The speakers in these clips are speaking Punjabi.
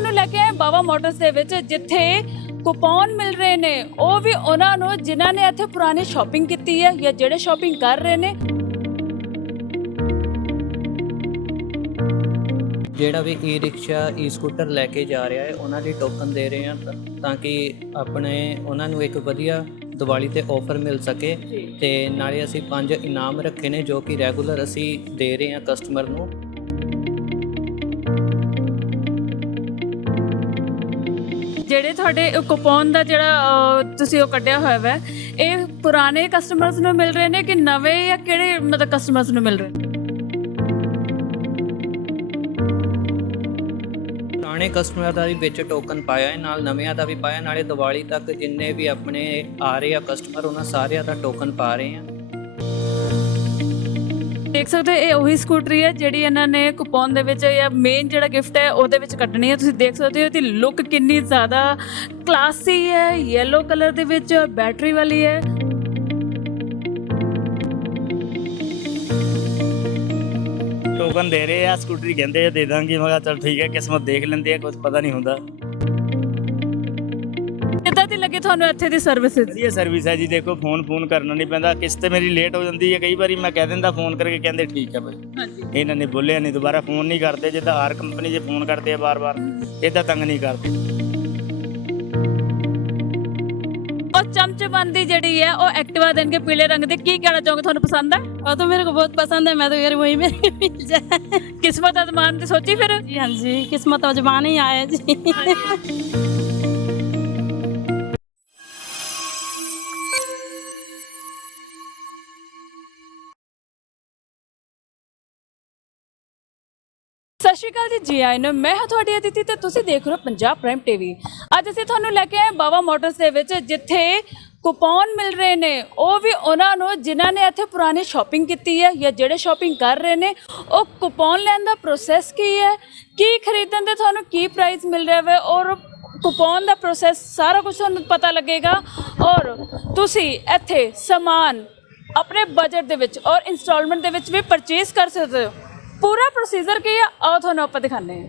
ਤੁਹਾਨੂੰ ਲੈ ਕੇ ਆਏ ਬਾਵਾ ਮੋਟਰਸ ਦੇ ਵਿੱਚ ਜਿੱਥੇ ਕੁਪਨ ਮਿਲ ਰਹੇ ਨੇ। ਉਹ ਵੀ ਉਹਨਾਂ ਨੂੰ ਜਿਨ੍ਹਾਂ ਨੇ ਇੱਥੇ ਪੁਰਾਣੀ ਸ਼ਾਪਿੰਗ ਕੀਤੀ ਹੈ ਜਾਂ ਜਿਹੜੇ ਸ਼ਾਪਿੰਗ ਕਰ ਰਹੇ ਨੇ। ਜਿਹੜਾ ਵੀ ਈ ਰਿਕਸ਼ਾ ਈ ਸਕੂਟਰ ਲੈ ਕੇ ਜਾ ਰਿਹਾ ਹੈ ਉਹਨਾਂ ਦੀ ਟੋਕਨ ਦੇ ਰਹੇ ਹਾਂ ਤਾਂ- ਤਾਂ ਕਿ ਆਪਣੇ ਉਹਨਾਂ ਨੂੰ ਇੱਕ ਵਧੀਆ ਦੀਵਾਲੀ ਤੇ ਆਫਰ ਮਿਲ ਸਕੇ। ਤੇ ਨਾਲੇ ਅਸੀਂ ਪੰਜ ਇਨਾਮ ਰੱਖੇ ਨੇ ਜੋ ਕਿ ਰੈਗੂਲਰ ਅਸੀਂ ਦੇ ਰਹੇ ਹਾਂ ਕਸਟਮਰ ਨੂੰ। ਜਿਹੜੇ ਤੁਹਾਡੇ ਕੁਪਨ ਦਾ ਜਿਹੜਾ ਤੁਸੀਂ ਉਹ ਕੱਢਿਆ ਹੋਇਆ ਹੈ ਇਹ ਪੁਰਾਣੇ ਕਸਟਮਰਸ ਨੂੰ ਮਿਲ ਰਹੇ ਨੇ ਕਿ ਨਵੇਂ ਜਾਂ ਕਿਹੜੇ ਮਤਲਬ ਕਸਟਮਰਸ ਨੂੰ ਮਿਲ ਰਹੇ ਨੇ? ਪੁਰਾਣੇ ਕਸਟਮਰ ਦਾ ਵੀ ਵਿੱਚ ਟੋਕਨ ਪਾਇਆ ਹੈ, ਨਾਲ ਨਵਿਆਂ ਦਾ ਵੀ ਪਾਇਆ, ਨਾਲੇ ਦੀਵਾਲੀ ਤੱਕ ਜਿੰਨੇ ਵੀ ਆਪਣੇ ਆ ਰਹੇ ਆ ਕਸਟਮਰ ਉਹਨਾਂ ਸਾਰਿਆਂ ਦਾ ਟੋਕਨ ਪਾ ਰਹੇ ਆ। ਦੇਖ ਸਕਦੇ ਹੋ, ਇਹ ਉਹੀ ਸਕੂਟਰੀ ਹੈ ਜਿਹੜੀ ਇਹਨਾਂ ਨੇ ਕੁਪਨ ਦੇ ਵਿੱਚ ਜਾਂ ਮੇਨ ਜਿਹੜਾ ਗਿਫਟ ਹੈ ਉਹਦੇ ਵਿੱਚ ਕੱਢਣੀ ਹੈ। ਤੁਸੀਂ ਦੇਖ ਸਕਦੇ ਹੋ ਇਹਦੀ ਲੁੱਕ ਕਿੰਨੀ ਜ਼ਿਆਦਾ ਕਲਾਸੀ ਹੈ, yellow ਕਲਰ ਦੇ ਵਿੱਚ ਬੈਟਰੀ ਵਾਲੀ ਹੈ। ਟੋਕਨ ਦੇ ਰਹੇ ਆ ਸਕੂਟਰੀ ਕਹਿੰਦੇ ਆ, ਦੇ ਦਾਂਗੇ। ਮੈਂ ਕਿਹਾ ਚਲ ਠੀਕ ਹੈ, ਕਿਸਮਤ ਦੇਖ ਲੈਂਦੇ ਆ ਕੁਝ ਪਤਾ ਨਹੀਂ ਹੁੰਦਾ। ਕਿੱਦਾਂ ਦੀ ਲੱਗੀ ਤੁਹਾਨੂੰ ਇੱਥੇ ਦੀ ਸਰਵਿਸਿਜ਼ ਵਧੀਆ ਸਰਵਿਸ ਹੈ ਜੀ ਦੇਖੋ ਫੋਨ ਫੋਨ ਕਰਨਾ ਨਹੀਂ ਪੈਂਦਾ ਕਿਸ਼ਤ ਮੇਰੀ ਲੇਟ ਹੋ ਜਾਂਦੀ ਹੈ ਕਈ ਵਾਰੀ ਮੈਂ ਕਹਿ ਦਿੰਦਾ ਫੋਨ ਕਰਕੇ ਕਹਿੰਦੇ ਠੀਕ ਹੈ ਭਾਈ ਹਾਂਜੀ ਇਹਨਾਂ ਨੇ ਬੋਲਿਆ ਨਹੀਂ ਦੁਬਾਰਾ ਫੋਨ ਨਹੀਂ ਕਰਦੇ ਜਿੱਦਾਂ ਹਰ ਕੰਪਨੀ 'ਚ ਫੋਨ ਕਰਦੇ ਆ ਬਾਰ-ਬਾਰ ਇਦਾਂ ਤੰਗ ਨਹੀਂ ਕਰਦੇ ਉਹ ਚਮਚਮੰਦੀ ਜਿਹੜੀ ਹੈ ਉਹ ਐਕਟਿਵਾ ਦੇਣਗੇ ਪੀਲੇ ਰੰਗ ਦੇ ਕੀ ਕਹਿਣਾ ਚਾਹੋਗੇ ਤੁਹਾਨੂੰ ਪਸੰਦ ਹੈ वो तो मेरे को बहुत पसंद है मैं तो यार वही मेरे मिल जाए ਕਿਸਮਤ ਅਜ਼ਮਾਨ ਦੀ ਸੋਚੀ ਫਿਰ जी हाँ जी किस्मत अजमान ही आया जी ਸ਼੍ਰੀ ਅਕਾਲ ਜੀ ਜੀ ਆਇਆਂ ਮੈਂ ਹਾਂ ਤੁਹਾਡੀ ਅਦਿਤੀ ਤੇ ਤੁਸੀਂ ਦੇਖ ਰਹੇ ਹੋ ਪੰਜਾਬ ਪ੍ਰਾਈਮ ਟੀਵੀ ਅੱਜ ਅਸੀਂ ਤੁਹਾਨੂੰ ਲੈ ਕੇ ਆਏ ਹਾਂ ਬਾਵਾ ਮੋਟਰਸ ਦੇ ਵਿੱਚ, ਜਿੱਥੇ ਕੁਪਨ ਮਿਲ ਰਹੇ ਨੇ। ਉਹ ਵੀ ਉਹਨਾਂ ਨੂੰ, ਜਿਨ੍ਹਾਂ ਨੇ ਇੱਥੇ ਪੁਰਾਣੀ ਸ਼ਾਪਿੰਗ ਕੀਤੀ ਹੈ ਜਾਂ ਜਿਹੜੇ ਸ਼ਾਪਿੰਗ ਕਰ ਰਹੇ ਨੇ, ਉਹ ਕੁਪਨ ਲੈਣ ਦਾ ਪ੍ਰੋਸੈਸ ਕੀ ਹੈ? ਕੀ ਖਰੀਦਣ ਦੇ ਤੁਹਾਨੂੰ ਕੀ ਪ੍ਰਾਈਸ ਮਿਲ ਰਿਹਾ ਹੈ ਔਰ ਕੁਪਨ ਦਾ ਪ੍ਰੋਸੈਸ ਸਾਰਾ ਕੁਝ ਤੁਹਾਨੂੰ ਪਤਾ ਲੱਗੇਗਾ। ਔਰ ਤੁਸੀਂ ਇੱਥੇ ਸਮਾਨ ਆਪਣੇ ਬਜਟ ਦੇ ਵਿੱਚ ਔਰ ਇਨਸਟਾਲਮੈਂਟ ਦੇ ਵਿੱਚ ਵੀ ਪਰਚੇਸ ਕਰ ਸਕਦੇ ਹੋ। ਪੂਰਾ ਪ੍ਰੋਸੀਜਰ ਕੀ ਹੈ ਆਓ ਤੁਹਾਨੂੰ ਆਪਾਂ ਦਿਖਾਉਂਦੇ ਹਾਂ।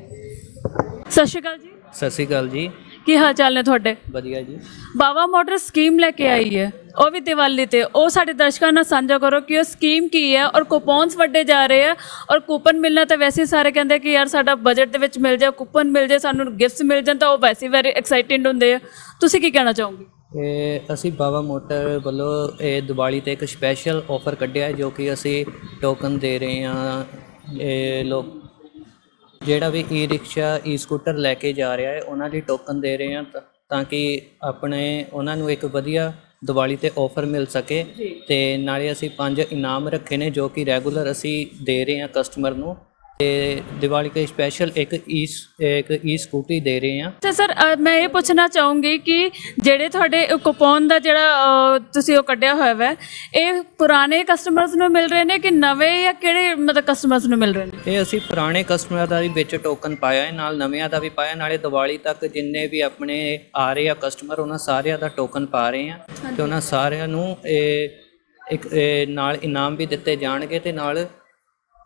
ਸਤਿ ਸ਼੍ਰੀ ਅਕਾਲ ਜੀ। ਸਤਿ ਸ਼੍ਰੀ ਅਕਾਲ ਜੀ। ਕੀ ਹਾਲ ਚਾਲ ਨੇ ਤੁਹਾਡੇ? ਵਧੀਆ ਜੀ। ਬਾਵਾ ਮੋਟਰ ਸਕੀਮ ਲੈ ਕੇ ਆਈ ਹੈ। ਉਹ ਵੀ ਦੀਵਾਲੀ ਤੇ। ਉਹ ਸਾਡੇ ਦਰਸ਼ਕਾਂ ਨਾਲ ਸਾਂਝਾ ਕਰੋ ਕਿ ਉਹ ਸਕੀਮ ਕੀ ਹੈ ਔਰ ਕੂਪਨਸ ਵੱਡੇ ਜਾ ਰਹੇ ਆ ਔਰ ਕੂਪਨ ਮਿਲਣਾ ਤਾਂ ਵੈਸੇ ਸਾਰੇ ਕਹਿੰਦੇ ਕਿ ਯਾਰ ਸਾਡਾ ਬਜਟ ਦੇ ਵਿੱਚ ਮਿਲ ਜਾ ਕੂਪਨ ਮਿਲ ਜਾ ਸਾਨੂੰ ਗਿਫਟਸ ਮਿਲ ਜਾਣ ਤਾਂ ਉਹ ਵੈਸੇ ਵੈਰੀ ਐਕਸਾਈਟਿੰਡ ਹੁੰਦੇ ਆ। ਤੁਸੀਂ ਕੀ ਕਹਿਣਾ ਚਾਹੋਗੇ? ਇਹ ਅਸੀਂ ਬਾਵਾ ਮੋਟਰ ਵੱਲੋਂ ਇਹ ਦੀਵਾਲੀ ਤੇ ਇੱਕ ਸਪੈਸ਼ਲ ਆਫਰ ਕੱਢਿਆ ਜੋ ਕਿ ਅਸੀਂ ਟੋਕਨ ਦੇ ਰਹੇ ਹਾਂ ਇਹ ਲੋਕ ਜਿਹੜਾ ਵੀ ਈ ਰਿਕਸ਼ਾ ਈ ਸਕੂਟਰ ਲੈ ਕੇ ਜਾ ਰਿਹਾ ਹੈ ਉਹਨਾਂ ਦੀ ਟੋਕਨ ਦੇ ਰਹੇ ਹਾਂ ਤਾਂ- ਤਾਂ ਕਿ ਆਪਣੇ ਉਹਨਾਂ ਨੂੰ ਇੱਕ ਵਧੀਆ ਦੀਵਾਲੀ ਤੇ ਆਫਰ ਮਿਲ ਸਕੇ ਤੇ ਨਾਲੇ ਅਸੀਂ ਪੰਜ ਇਨਾਮ ਰੱਖੇ ਨੇ ਜੋ ਕਿ ਰੈਗੂਲਰ ਅਸੀਂ ਦੇ ਰਹੇ ਹਾਂ ਕਸਟਮਰ ਨੂੰ। ਤੇ ਦੀਵਾਲੀ ਤੇ ਸਪੈਸ਼ਲ ਇੱਕ ਈ ਇੱਕ ਈ ਸਕੂਟੀ ਦੇ ਰਹੇ ਹਾਂ। ਤੇ ਸਰ ਅ, ਮੈਂ ਇਹ ਪੁੱਛਣਾ ਚਾਹੂੰਗੀ ਕਿ ਜਿਹੜੇ ਤੁਹਾਡੇ ਕੁਪਨ ਦਾ ਜਿਹੜਾ ਅ, ਤੁਸੀਂ ਉਹ ਕੱਢਿਆ ਹੋਇਆ ਹੈ ਇਹ ਪੁਰਾਣੇ ਕਸਟਮਰਸ ਨੂੰ ਮਿਲ ਰਹੇ ਨੇ ਕਿ ਨਵੇਂ ਜਾਂ ਕਿਹੜੇ ਮਤਲਬ ਕਸਟਮਰਸ ਨੂੰ ਮਿਲ ਰਹੇ ਨੇ? ਇਹ ਅਸੀਂ ਪੁਰਾਣੇ ਕਸਟਮਰ ਦਾ ਵੀ ਵਿੱਚ ਟੋਕਨ ਪਾਇਆ ਹੈ ਨਾਲ ਨਵਿਆਂ ਦਾ ਵੀ ਪਾਇਆ ਨਾਲੇ ਦੀਵਾਲੀ ਤੱਕ ਜਿੰਨੇ ਵੀ ਆਪਣੇ ਆ ਰਹੇ ਆ ਕਸਟਮਰ ਉਹਨਾਂ ਸਾਰਿਆਂ ਦਾ ਟੋਕਨ ਪਾ ਰਹੇ ਆ ਤੇ ਉਹਨਾਂ ਸਾਰਿਆਂ ਨੂੰ ਇਹ ਇੱਕ ਇਹ ਨਾਲ ਇਨਾਮ ਵੀ ਦਿੱਤੇ ਜਾਣਗੇ ਤੇ ਨਾਲ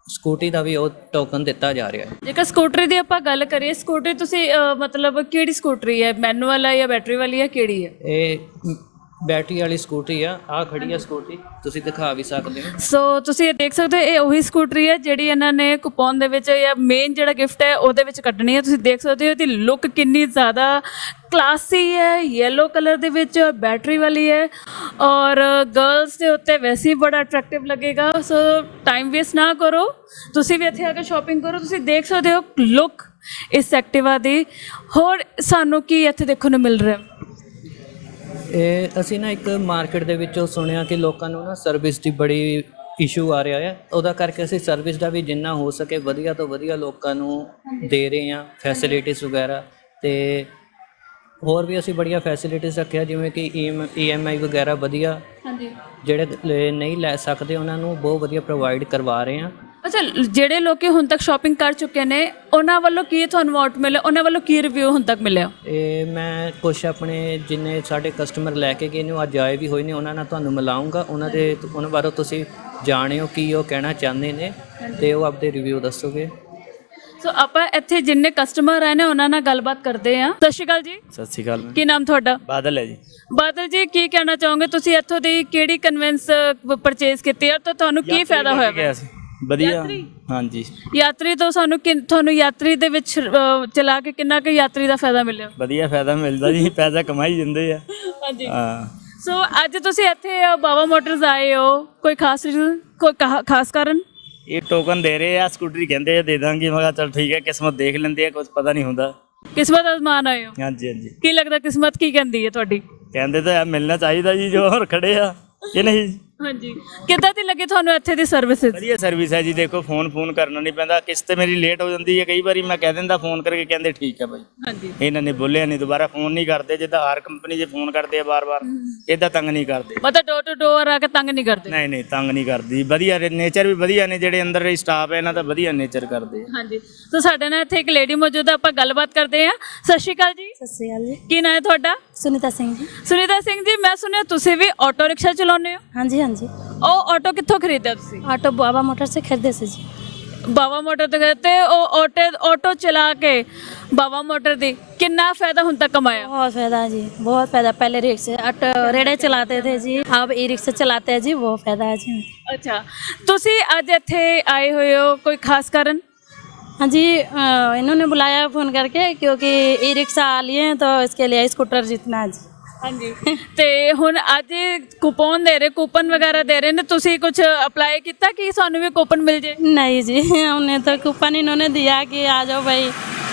ਸਕੂਟੀ ਦਾ ਵੀ ਉਹ ਟੋਕਨ ਦਿੱਤਾ ਜਾ ਰਿਹਾ ਹੈ। ਜੇਕਰ ਸਕੂਟਰੀ ਦੀ ਆਪਾਂ ਗੱਲ ਕਰੀਏ ਸਕੂਟਰੀ ਤੁਸੀਂ ਮਤਲਬ ਕਿਹੜੀ ਸਕੂਟਰੀ ਹੈ? ਮੈਨੂਅਲ ਹੈ ਜਾਂ ਬੈਟਰੀ ਵਾਲੀ ਹੈ ਕਿਹੜੀ ਹੈ? ਇਹ ਬੈਟਰੀ ਵਾਲੀ ਸਕੂਟਰੀ ਆ ਆ ਖੜੀ ਆ ਸਕੂਟਰੀ, ਤੁਸੀਂ ਦਿਖਾ ਵੀ ਸਕਦੇ ਹੋ। ਸੋ ਤੁਸੀਂ ਇਹ ਦੇਖ ਸਕਦੇ ਹੋ, ਇਹ ਉਹੀ ਸਕੂਟਰੀ ਹੈ ਜਿਹੜੀ ਇਹਨਾਂ ਨੇ ਕੁਪਨ ਦੇ ਵਿੱਚ, ਜਾਂ ਮੇਨ ਜਿਹੜਾ ਗਿਫਟ ਹੈ, ਉਹਦੇ ਵਿੱਚ ਕੱਢਣੀ ਹੈ। ਤੁਸੀਂ ਦੇਖ ਸਕਦੇ ਹੋ, ਇਹਦੀ ਲੁੱਕ ਕਿੰਨੀ ਜ਼ਿਆਦਾ ਕਲਾਸੀ ਹੈ, yellow ਕਲਰ ਦੇ ਵਿੱਚ ਬੈਟਰੀ ਵਾਲੀ ਹੈ। ਔਰ ਗਰਲਸ ਦੇ ਉੱਤੇ ਵੈਸੇ ਹੀ ਬੜਾ ਅਟਰੈਕਟਿਵ ਲੱਗੇਗਾ। ਸੋ ਟਾਈਮ ਵੇਸਟ ਨਾ ਕਰੋ। ਤੁਸੀਂ ਵੀ ਇੱਥੇ ਆ ਕੇ ਸ਼ਾਪਿੰਗ ਕਰੋ। ਤੁਸੀਂ ਦੇਖ ਸਕਦੇ ਹੋ ਲੁੱਕ ਇਸ ਐਕਟਿਵਾ ਦੀ। ਹੋਰ, ਸਾਨੂੰ ਕੀ ਇੱਥੇ ਦੇਖਣ ਨੂੰ ਮਿਲ ਰਿਹਾ? ਇਹ ਅਸੀਂ ਨਾ ਇੱਕ ਮਾਰਕੀਟ ਦੇ ਵਿੱਚੋਂ ਸੁਣਿਆ ਕਿ ਲੋਕਾਂ ਨੂੰ ਨਾ ਸਰਵਿਸ ਦੀ ਬੜੀ ਇਸ਼ੂ ਆ ਰਿਹਾ ਹੈ ਉਹਦਾ ਕਰਕੇ ਅਸੀਂ ਸਰਵਿਸ ਦਾ ਵੀ ਜਿੰਨਾ ਹੋ ਸਕੇ ਵਧੀਆ ਤੋਂ ਵਧੀਆ ਲੋਕਾਂ ਨੂੰ ਦੇ ਰਹੇ ਹਾਂ ਫੈਸਿਲਿਟੀਜ਼ ਵਗੈਰਾ ਤੇ ਹੋਰ ਵੀ ਅਸੀਂ ਬੜੀਆਂ ਫੈਸਿਲਿਟੀਜ਼ ਰੱਖਿਆ ਜਿਵੇਂ ਕਿ ਈਐਮਆਈ ਵਗੈਰਾ ਵਧੀਆ ਹਾਂਜੀ। ਜਿਹੜੇ ਲੈ- ਨਹੀਂ ਲੈ ਸਕਦੇ ਉਹਨਾਂ ਨੂੰ ਬਹੁਤ ਵਧੀਆ ਪ੍ਰੋਵਾਈਡ ਕਰਵਾ ਰਹੇ ਹਾਂ। ਅੱਛਾ ਜਿਹੜੇ ਲੋਕੀ ਹੁਣ ਤੱਕ ਸ਼ਾਪਿੰਗ ਕਰ ਚੁੱਕੇ ਨੇ ਉਹਨਾਂ ਵੱਲੋਂ ਕੀ ਤੁਹਾਨੂੰ ਆਊਟ ਮਿਲਿਆ? ਉਹਨਾਂ ਵੱਲੋਂ ਕੀ ਰਿਵਿਊ ਹੁਣ ਤੱਕ ਮਿਲਿਆ? ਇਹ ਮੈਂ ਕੁਝ ਆਪਣੇ ਜਿੰਨੇ ਸਾਡੇ ਕਸਟਮਰ ਲੈ ਕੇ ਗਏ ਨੇ ਉਹ ਅੱਜ ਆਏ ਵੀ ਹੋਏ ਨੇ ਉਹਨਾਂ ਨਾਲ ਤੁਹਾਨੂੰ ਮਿਲਾਉਂਗਾ। ਉਹਨਾਂ ਦੇ ਉਹਨਾਂ ਬਾਰੇ ਤੁਸੀਂ ਜਾਣਿਓ ਕੀ ਉਹ ਕਹਿਣਾ ਚਾਹੁੰਦੇ ਨੇ ਤੇ ਉਹ ਆਪਦੇ ਰਿਵਿਊ ਦੱਸੋਗੇ। ਸੋ ਆਪਾਂ ਇੱਥੇ ਜਿੰਨੇ ਕਸਟਮਰ ਆਏ ਨੇ ਉਹਨਾਂ ਨਾਲ ਗੱਲਬਾਤ ਕਰਦੇ ਆ ਸਤਿ ਸ਼੍ਰੀ ਅਕਾਲ ਜੀ। ਸਤਿ ਸ਼੍ਰੀ ਅਕਾਲ ਕੀ ਨਾਮ ਤੁਹਾਡਾ? ਬਾਦਲ ਹੈ ਜੀ। ਬਾਦਲ ਜੀ ਕੀ ਕਹਿਣਾ ਚਾਹੋਗੇ? ਤੁਸੀਂ ਇੱਥੋਂ ਦੀ ਕਿਹੜੀ ਕਨਵੈਂਸ ਪਰਚੇਸ ਕੀਤੀ ਹੈ ਤਾਂ ਤੁਹਾਨੂੰ ਕੀ ਫਾਇਦਾ ਹੋਇਆ ਗਿਆ ਸੀ। ਵਧੀਆ। ਯਾਤਰੀ? ਹਾਂਜੀ। ਯਾਤਰੀ ਤੋਂ ਸਾਨੂੰ ਕਿੰਨ- ਤੁਹਾਨੂੰ ਯਾਤਰੀ ਦੇ ਵਿੱਚ ਚਲਾ ਕੇ ਕਿੰਨਾ ਕੁ ਯਾਤਰੀ ਦਾ ਫਾਇਦਾ ਮਿਲਿਆ? ਵਧੀਆ ਫਾਇਦਾ ਮਿਲਦਾ ਜੀ ਪੈਸਾ ਕਮਾਈ ਜਾਂਦੇ ਆ। ਹਾਂਜੀ। ਹਾਂ। ਸੋ ਅੱਜ ਤੁਸੀਂ ਇੱਥੇ ਅ, ਬਾਵਾ ਮੋਟਰਸ ਆਏ ਹੋ। ਕੋਈ ਖਾਸ reason? ਕੋਈ ਕਹਾ- ਖਾਸ ਕਾਰਨ? ਇਹ ਟੋਕਨ ਦੇ ਰਹੇ ਆ ਸਕੂਟਰੀ ਕਹਿੰਦੇ ਆ ਦੇ ਦਾਂਗੇ। ਮੈਂ ਕਿਹਾ ਚਲ ਠੀਕ ਹੈ ਕਿਸਮਤ ਦੇਖ ਲੈਂਦੇ ਆ ਕੁਝ ਪਤਾ ਨਹੀਂ ਹੁੰਦਾ। ਕਿਸਮਤ ਅਜ਼ਮਾਨ ਆਏ ਹੋ? ਹਾਂਜੀ ਹਾਂਜੀ। ਕੀ ਲੱਗਦਾ ਕਿਸਮਤ ਕੀ ਕਹਿੰਦੀ ਹੈ ਤੁਹਾਡੀ? ਕਹਿੰਦੇ ਤਾਂ ਆ ਮਿਲਣਾ ਚਾਹੀਦਾ ਜੀ ਜੋ ਹੋਰ ਖੜੇ ਆ। ਇਹ ਨਹੀਂ? ਹਾਂਜੀ। ਕਿੱਦਾਂ ਦੀ ਲੱਗੀ ਤੁਹਾਨੂੰ ਇੱਥੇ ਦੀ ਸਰਵਿਸਿਜ਼ ਵਧੀਆ ਸਰਵਿਸ ਹੈ ਜੀ ਦੇਖੋ ਫੋਨ ਫੋਨ ਕਰਨਾ ਨਹੀਂ ਪੈਂਦਾ। ਕਿਸ਼ਤ ਮੇਰੀ ਲੇਟ ਹੋ ਜਾਂਦੀ ਹੈ ਕਈ ਵਾਰੀ ਮੈਂ ਕਹਿ ਦਿੰਦਾ ਫੋਨ ਕਰਕੇ ਕਹਿੰਦੇ ਠੀਕ ਹੈ ਭਾਈ ਹਾਂਜੀ। ਇਹਨਾਂ ਨੇ ਬੋਲਿਆ ਨਹੀਂ ਦੁਬਾਰਾ ਫੋਨ ਨਹੀਂ ਕਰਦੇ ਜਿੱਦਾਂ ਹਰ ਕੰਪਨੀ 'ਚ ਫੋਨ ਕਰਦੇ ਆ ਬਾਰ-ਬਾਰ ਇਦਾਂ ਤੰਗ ਨਹੀਂ ਕਰਦੇ। ਮਤਲਬ ਡੋਰ ਟੂ ਡੋਰ ਆ ਕੇ ਤੰਗ ਨਹੀਂ ਕਰਦੇ? ਨਹੀਂ ਨਹੀਂ ਤੰਗ ਨਹੀਂ ਕਰਦੀ। ਵਧੀਆ ਨੇਚਰ ਵੀ ਵਧੀਆ ਨੇ ਜਿਹੜੇ ਅੰਦਰ ਸਟਾਫ ਹੈ ਇਹਨਾਂ ਦਾ ਵਧੀਆ ਨੇਚਰ ਕਰਦੇ ਆ। ਹਾਂਜੀ। ਸੋ ਸਾਡੇ ਨਾਲ ਇੱਥੇ ਇੱਕ ਲੇਡੀ ਮੌਜੂਦ ਹੈ ਆਪਾਂ ਗੱਲਬਾਤ ਕਰਦੇ ਹਾਂ। ਸਤਿ ਸ਼੍ਰੀ ਅਕਾਲ ਜੀ। ਸਤਿ ਸ਼੍ਰੀ ਅਕਾਲ ਜੀ ਕੀ ਨਾਂ ਹੈ ਤੁਹਾਡਾ ਸੁਨੀਤਾ ਸਿੰਘ ਜੀ ਸੁਨੀਤਾ ਸਿੰਘ ਜੀ ਮੈਂ ਸੁਣਿਆ ਤੁਸੀਂ ਵੀ ਆਟੋ ਰਿਕਸ਼ਾ ਚਲਾਉਂਦੇ ਹੋ ਹਾਂਜੀ ਹਾਂਜੀ ਉਹ ਆਟੋ ਕਿੱਥੋਂ ਖਰੀਦਿਆ ਤੁਸੀਂ ਆਟੋ ਬਾਬਾ मोटर से खरीदे से जी ਬਾਵਾ ਮੋਟਰ ਤੋਂ ਗਏ ਤੇ ਉਹ ਆਟੋ ਆਟੋ ਚਲਾ ਕੇ ਬਾਵਾ ਮੋਟਰ ਦੀ ਕਿੰਨਾ ਫਾਇਦਾ ਹੁਣ ਤੱਕ ਕਮਾਇਆ बहुत फायदा है जी बहुत फायदा पहले रिक्शे ऑटो रेड़े चलाते थे जी अब ई रिक्शा चलाते हैं जी वो फायदा है जी ਅੱਛਾ ਤੁਸੀਂ ਅੱਜ ਇੱਥੇ ਆਏ ਹੋਏ ਹੋ ਕੋਈ ਖਾਸ ਕਾਰਨ हाँ जी अ, इन्होंने बुलाया फ़ोन करके क्योंकि ई रिक्शा लिए हैं तो इसके लिए स्कूटर जीतना है जी ਹਾਂਜੀ ਤੇ ਹੁਣ ਅੱਜ ਕੂਪਨ ਦੇ ਰਹੇ ਕੂਪਨ ਵਗੈਰਾ ਦੇ ਰਹੇ ਨੇ ਤੁਸੀਂ ਕੁਝ ਅਪਲਾਈ ਕੀਤਾ ਕਿ ਸਾਨੂੰ ਵੀ ਕੂਪਨ ਮਿਲ ਜੇ नहीं जी हमने तो कूपन इन्होंने दिया कि आ जाओ भाई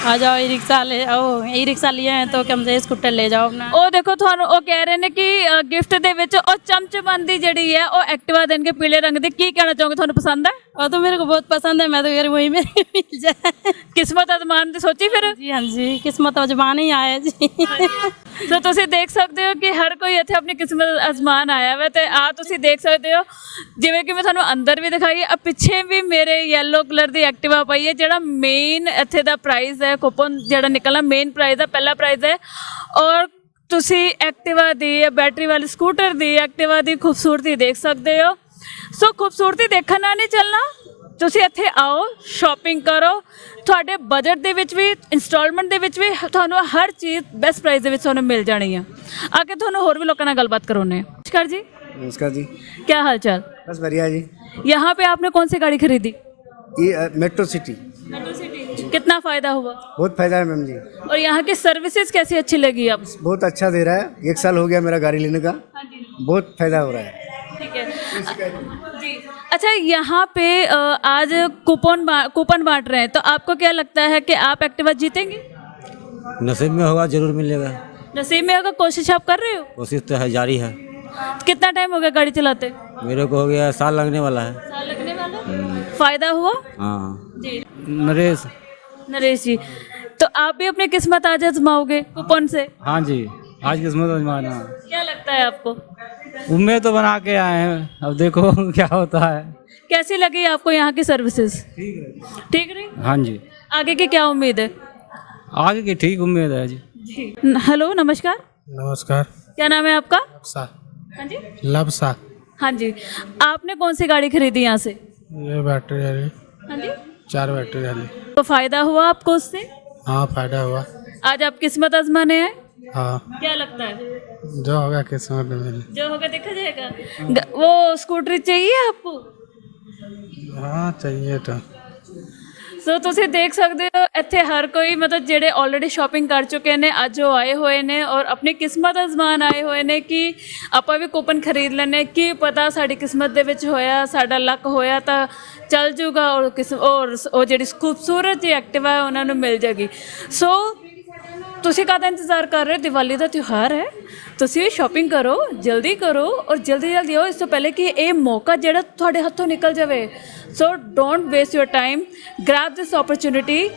आ जाओ ई रिक्शा ले ओ ई रिक्शा लिए हैं तो कम से स्कूटर ले जाओ अपना ਉਹ ਦੇਖੋ ਤੁਹਾਨੂੰ ਉਹ ਕਹਿ ਰਹੇ ਨੇ ਕਿ ਗਿਫਟ ਦੇ ਵਿੱਚ ਉਹ ਚਮਚਮੰਦੀ ਜਿਹੜੀ ਹੈ ਉਹ ਐਕਟਿਵਾ ਦੇਣਗੇ ਪੀਲੇ ਰੰਗ ਦੀ ਕੀ ਕਹਿਣਾ ਚਾਹੋਗੇ ਤੁਹਾਨੂੰ ਪਸੰਦ ਹੈ और तो मेरे को बहुत पसंद है मैं तो यार वही मेरे मिल जाए ਕਿਸਮਤ ਅਜ਼ਮਾਨ ਦੀ ਸੋਚੀ ਫਿਰ जी हाँ जी किस्मत अजमान ही आया जी ਸੋ ਤੁਸੀਂ ਦੇਖ ਸਕਦੇ ਹੋ ਕਿ ਹਰ ਕੋਈ ਇੱਥੇ ਆਪਣੀ ਕਿਸਮਤ ਅਜ਼ਮਾਨ ਆਇਆ ਵਾ ਤੇ ਆ ਤੁਸੀਂ ਦੇਖ ਸਕਦੇ ਹੋ, ਜਿਵੇਂ ਕਿ ਮੈਂ ਤੁਹਾਨੂੰ ਅੰਦਰ ਵੀ ਦਿਖਾਈ, ਆ ਪਿੱਛੇ ਵੀ ਮੇਰੇ ਯੈਲੋ ਕਲਰ ਦੀ ਐਕਟਿਵਾ ਪਈ ਹੈ, ਜਿਹੜਾ ਮੇਨ ਇੱਥੇ ਦਾ ਪ੍ਰਾਈਜ਼ ਹੈ ਕੂਪਨ ਜਿਹੜਾ ਨਿਕਲਣਾ ਮੇਨ ਪ੍ਰਾਈਜ਼ ਦਾ ਪਹਿਲਾ ਪ੍ਰਾਈਜ਼ ਹੈ। ਔਰ ਤੁਸੀਂ ਐਕਟਿਵਾ ਦੀ ਜਾਂ ਬੈਟਰੀ ਵਾਲੀ ਸਕੂਟਰ ਦੀ ਐਕਟਿਵਾ ਦੀ ਖੂਬਸੂਰਤੀ ਦੇਖ ਸਕਦੇ ਹੋ। ਸੋ ਖੂਬਸੂਰਤੀ ਦੇਖਣ ਨਾਲ ਨਹੀਂ ਚੱਲਣਾ ਤੁਸੀਂ ਇੱਥੇ ਆਓ ਸ਼ਾਪਿੰਗ ਕਰੋ ਤੁਹਾਡੇ ਬਜਟ ਦੇ ਵਿੱਚ ਵੀ ਇਨਸਟਾਲਮੈਂਟ ਦੇ ਵਿੱਚ ਵੀ ਤੁਹਾਨੂੰ ਹਰ ਚੀਜ਼ ਬੈਸਟ ਪ੍ਰਾਈਸ ਦੇ ਵਿੱਚ ਤੁਹਾਨੂੰ ਮਿਲ ਜਾਣੀ ਆ ਆ ਕੇ ਤੁਹਾਨੂੰ ਹੋਰ ਵੀ ਲੋਕਾਂ ਨਾਲ ਗੱਲਬਾਤ ਕਰਾਉਣੇ ਆ ਨਮਸਕਾਰ ਜੀ नमस्कार जी क्या हाल चाल बस बढ़िया जी यहाँ पे आपने कौन सी गाड़ी खरीदी ये अ, मेट्रो सिटी मेट्रो सिटी कितना फायदा हुआ बहुत फायदा है मैम जी और यहाँ की सर्विसेज कैसी अच्छी लगी आपको बहुत अच्छा दे रहा है एक साल हो गया मेरा गाड़ी लेने का हाँ जी बहुत फायदा हो रहा है ठीक है जी अच्छा यहाँ पे आज कूपन बा, कूपन बांट रहे हैं तो आपको क्या लगता है कि आप एक्टिवा जीतेंगे? नसीब में होगा ज़रूर मिलेगा। नसीब में अगर कोशिश आप कर रहे हो? कोशिश तो है जारी है। कितना टाइम हो गया गाड़ी चलाते? मेरे को हो गया साल लगने वाला है। साल लगने वाला फ़ायदा हुआ? हाँ। जी। नरेश। नरेश जी तो आप भी अपनी किस्मत आज आजमाओगे कूपन से? हाँ जी। आज किस्मत आजमाना क्या लगता है आपको? उम्मीद तो बना के आए हैं। अब देखो क्या होता है। कैसी लगी आपको यहाँ की सर्विसेज़ ठीक रही। हाँ जी। आगे की क्या उम्मीद है? आगे की ठीक उम्मीद है जी। जी। हेलो नमस्कार। नमस्कार। क्या नाम है आपका? लबसा। हाँ जी। लबसा। हाँ जी। आपने कौन सी गाड़ी खरीदी यहाँ से? ये बैटरी वाली हाँ जी। चार बैटरी वाली तो फ़ायदा हुआ आपको उससे? हाँ फ़ायदा हुआ। आज आप किस्मत आजमाने हैं हाँ क्या लगता है जो होगा किस्मत में मिले जो होगा देखा जाएगा ग- वो स्कूटरी चाहिए आपको हाँ चाहिए तो ਸੋ ਤੁਸੀਂ ਦੇਖ ਸਕਦੇ ਹੋ ਇੱਥੇ ਹਰ ਕੋਈ ਮਤਲਬ ਜਿਹੜੇ ਆਲਰੇਡੀ ਸ਼ਾਪਿੰਗ ਕਰ ਚੁੱਕੇ ਨੇ ਅੱਜ ਉਹ ਆਏ ਹੋਏ ਨੇ ਔਰ ਆਪਣੀ ਕਿਸਮਤ ਅਜ਼ਮਾਨ ਆਏ ਹੋਏ ਨੇ ਕਿ ਆਪਾਂ ਵੀ ਕੂਪਨ ਖਰੀਦ ਲੈਣੇ ਕੀ ਪਤਾ ਸਾਡੀ ਕਿਸਮਤ ਦੇ ਵਿੱਚ ਹੋਇਆ ਸਾਡਾ ਲੱਕ ਹੋਇਆ ਤਾਂ ਚੱਲ ਜੂਗਾ ਔਰ ਕਿਸ ਔਰ ਉਹ ਜਿਹੜੀ ਖੂਬਸੂਰਤ ਜਿਹੀ ਐਕਟਿਵਾ ਹੈ ਉਹਨਾਂ ਨੂੰ ਮਿਲ ਜਾਏਗੀ ਸੋ ਤੁਸੀਂ ਕਾਹਦਾ ਇੰਤਜ਼ਾਰ ਕਰ ਰਹੇ ਹੋ? ਦੀਵਾਲੀ ਦਾ ਤਿਉਹਾਰ ਹੈ। ਤੁਸੀਂ ਸ਼ਾਪਿੰਗ ਕਰੋ, ਜਲਦੀ ਕਰੋ ਔਰ ਜਲਦੀ ਜਲਦੀ ਆਓ। ਇਸ ਤੋਂ ਪਹਿਲੇ ਕਿ ਇਹ ਮੌਕਾ ਜਿਹੜਾ ਤੁਹਾਡੇ ਹੱਥੋਂ ਨਿਕਲ ਜਾਵੇ। So don't waste your time grab this opportunity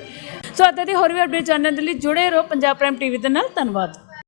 so ਅੱਦਾਂ ਦੇ ਹੋਰ ਵੀ ਅਪਡੇਟ ਜਾਣਨ ਦੇ ਲਈ ਜੁੜੇ ਰਹੋ ਪੰਜਾਬ ਪ੍ਰਾਈਮ ਟੀਵੀ ਦੇ ਨਾਲ। ਧੰਨਵਾਦ।